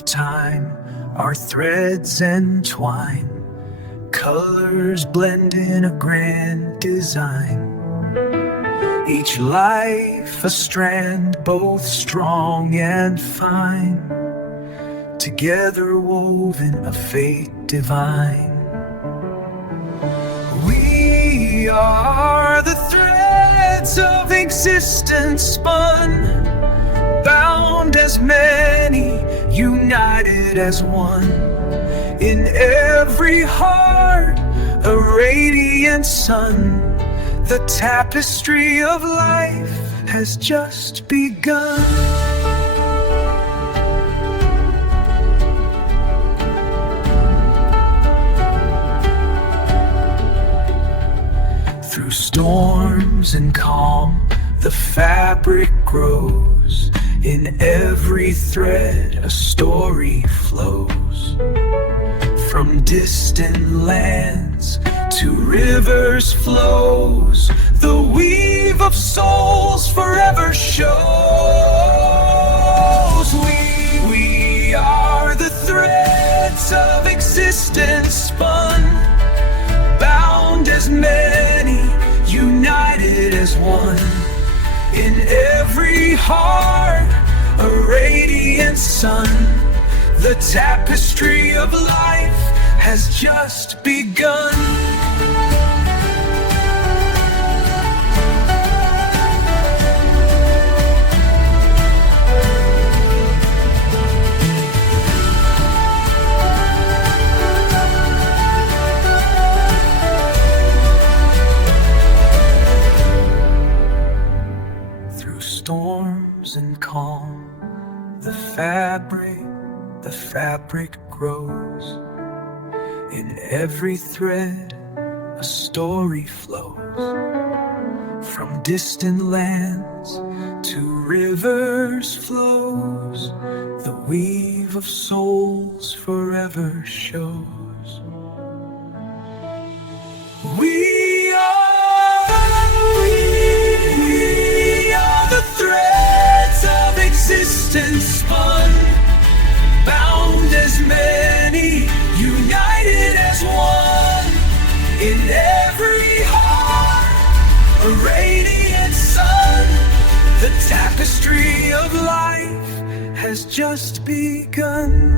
of time, our threads entwine, colors blend in a grand design. Each life a strand, both strong and fine, together woven a fate divine. We are the threads of existence spun, bound as many, united as one. In every heart a radiant sun, the tapestry of life has just begun. Through storms and calm, the fabric grows. In every thread a story flows. From distant lands to rivers flows, the weave of souls forever shows. We are the threads of existence spun, bound as many, united as one. In every heart a radiant sun, the tapestry of life has just begun. Through storms and calm, the fabric grows. In every thread a story flows. From distant lands to rivers flows, the weave of souls forever shows. We are the threads of existence spun, bound as many, united as one. In every heart a radiant sun, the tapestry of life has just begun.